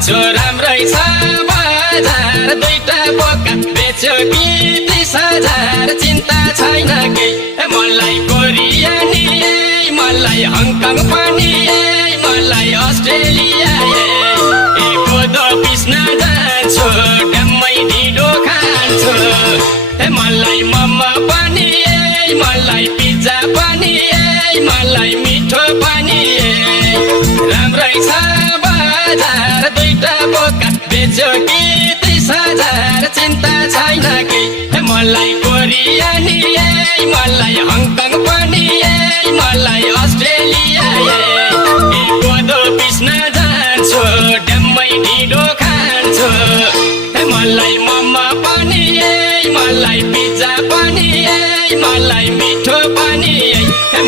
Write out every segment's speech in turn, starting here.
माछो राम्रै छ बजार दुईटा बोका बेच्यो कि 30,000 चिन्ता छैन केही मलाई कोरियानी मलाई हङकङ पनि मलाई अस्ट्रेलिया कोदो पिस्न जान्छु ड्याम्मै ढिँडो खान्छु मलाई मोमो पनि मलाई पिज्जा पनि मलाई मिठो पनि राम्रै छ बजार दुईटा बोका बेच्यो कि 30,000 चिन्ता छैन केही मलाई कोरियानी मलाई हङकङ पनि मलाई अस्ट्रेलिया कोदो पिस्न जान्छु ड्याम्मै ढिँडो खान्छु मलाई मोमो पनि मलाई पिज्जा पनि मलाई मिठो पनि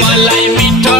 मलाई मिठो